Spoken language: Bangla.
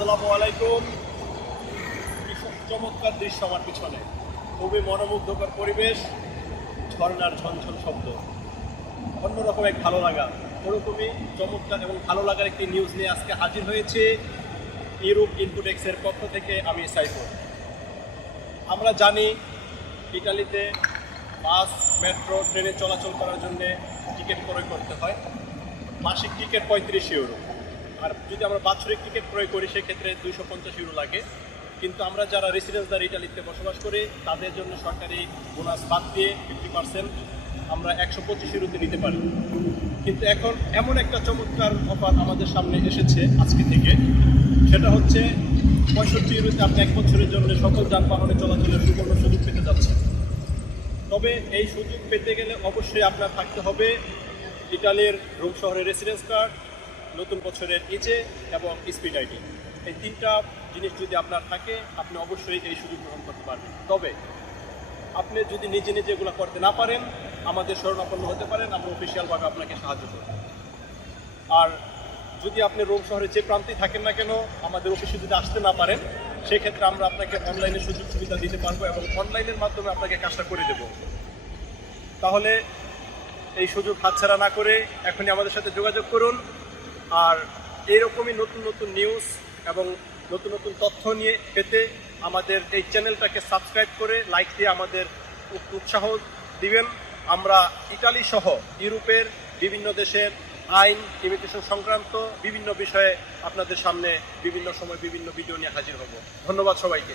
আসসালামু আলাইকুম। চমৎকার দৃশ্য আমার পিছনে, খুবই মনোমুগ্ধকর পরিবেশ, ঝর্ণার ঝনঝন শব্দ, অন্যরকম এক ভালো লাগা। ওরকমই চমৎকার এবং ভালো লাগার একটি নিউজ নিয়ে আজকে হাজির হয়েছে ইউরোপ ইনপুটেক্সের পক্ষ থেকে। আমি সাইফুল। আমরা জানি ইটালিতে বাস, মেট্রো, ট্রেনে চলাচল করার জন্য টিকিট ক্রয় করতে হয়। মাসিক টিকিট 35 ইউরো, আর যদি আমরা বাৎসরিক টিকিট ক্রয় করি সেক্ষেত্রে 250 ইউরো লাগে। কিন্তু আমরা যারা রেসিডেন্সদার ইটালিতে বসবাস করি তাদের জন্য সরকারি বোনাস বাদ দিয়ে 50% আমরা 125 ইউরোতে নিতে পারি। কিন্তু এখন এমন একটা চমৎকার অফার আমাদের সামনে এসেছে আজকে থেকে, সেটা হচ্ছে 65 ইউরোতে আপনি 1 বছরের জন্য সকল যানবাহনে চলাচলের সুবর্ণ সুযোগ পেতে যাচ্ছেন। তবে এই সুযোগ পেতে গেলে অবশ্যই আপনার থাকতে হবে ইটালির রোম শহরের রেসিডেন্স কার্ড, নতুন বছরের ইজে এবং স্পিড আইডি। এই তিনটা জিনিস যদি আপনার থাকে আপনি অবশ্যই এই সুযোগ গ্রহণ করতে পারবেন। তবে আপনি যদি নিজে নিজে এগুলো করতে না পারেন, আমাদের শরণাপন্ন হতে পারেন, আমরা অফিসিয়ালভাবে আপনাকে সাহায্য করব। আর যদি আপনি রোম শহরের যে প্রান্তেই থাকেন না কেন, আমাদের অফিসে যদি আসতে না পারেন, সেক্ষেত্রে আমরা আপনাকে অনলাইনে সুযোগ সুবিধা দিতে পারবো এবং অনলাইনের মাধ্যমে আপনাকে কাজটা করে দেব। তাহলে এই সুযোগ হাতছাড়া না করে এখনই আমাদের সাথে যোগাযোগ করুন। আর এইরকমই নতুন নতুন নিউজ এবং নতুন নতুন তথ্য নিয়ে পেতে আমাদের এই চ্যানেলটাকে সাবস্ক্রাইব করে লাইক দিয়ে আমাদের উৎসাহ দিবেন। আমরা ইটালি সহ ইউরোপের বিভিন্ন দেশের আইন, ইমিগ্রেশন সংক্রান্ত বিভিন্ন বিষয়ে আপনাদের সামনে বিভিন্ন সময় বিভিন্ন ভিডিও নিয়ে হাজির হব। ধন্যবাদ সবাইকে।